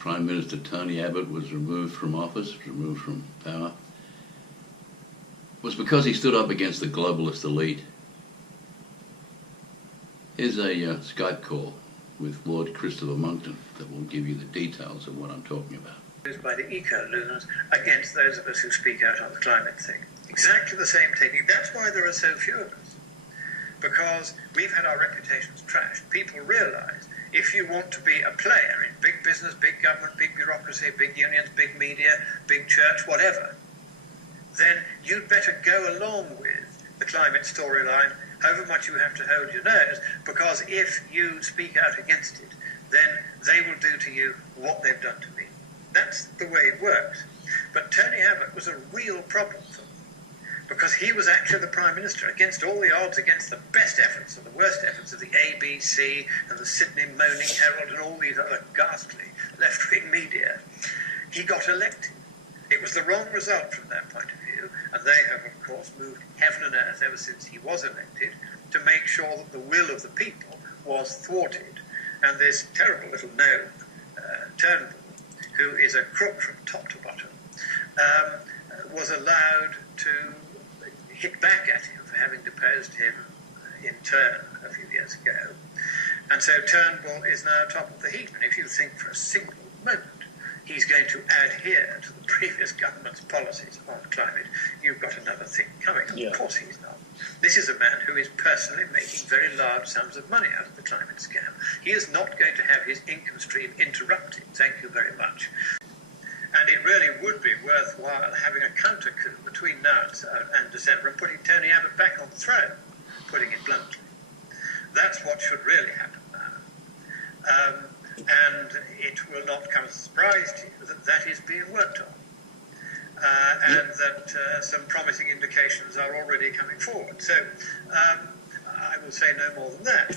Prime Minister Tony Abbott was removed from office, removed from power, was because he stood up against the globalist elite. Here's a Skype call with Lord Christopher Monckton that will give you the details of what I'm talking about. By the eco-lunars against those of us who speak out on the climate thing. Exactly the same technique. That's why there are so few of us. Because we've had our reputations trashed. People realise if you want to be a player in big business, big government, big bureaucracy, big unions, big media, big church, whatever, then you'd better go along with the climate storyline, however much you have to hold your nose, because if you speak out against it, then they will do to you what they've done to me. That's the way it works. But Tony Abbott was a real problem for them, because he was actually the Prime Minister against all the odds, against the best efforts and the worst efforts of the ABC and the Sydney Morning Herald and all these other ghastly left-wing media. He got elected. It was the wrong result from their point of view, and they have, of course, moved heaven and earth ever since he was elected to make sure that the will of the people was thwarted. And this terrible little gnome, Turnbull, who is a crook from top to bottom, was allowed to hit back at him for having deposed him in turn a few years ago. And so Turnbull is now top of the heap. And if you think for a single moment he's going to adhere to the previous government's policies on climate, you've got another thing coming. Of course he's not. This is a man who is personally making very large sums of money out of the climate scam. He is not going to have his income stream interrupted. Thank you very much. And it really would be worthwhile having a counter coup between now and December and putting Tony Abbott back on the throne, putting it bluntly. That's what should really happen now. And it will not come as a surprise to you that that is being worked on. And that some promising indications are already coming forward. So I will say no more than that.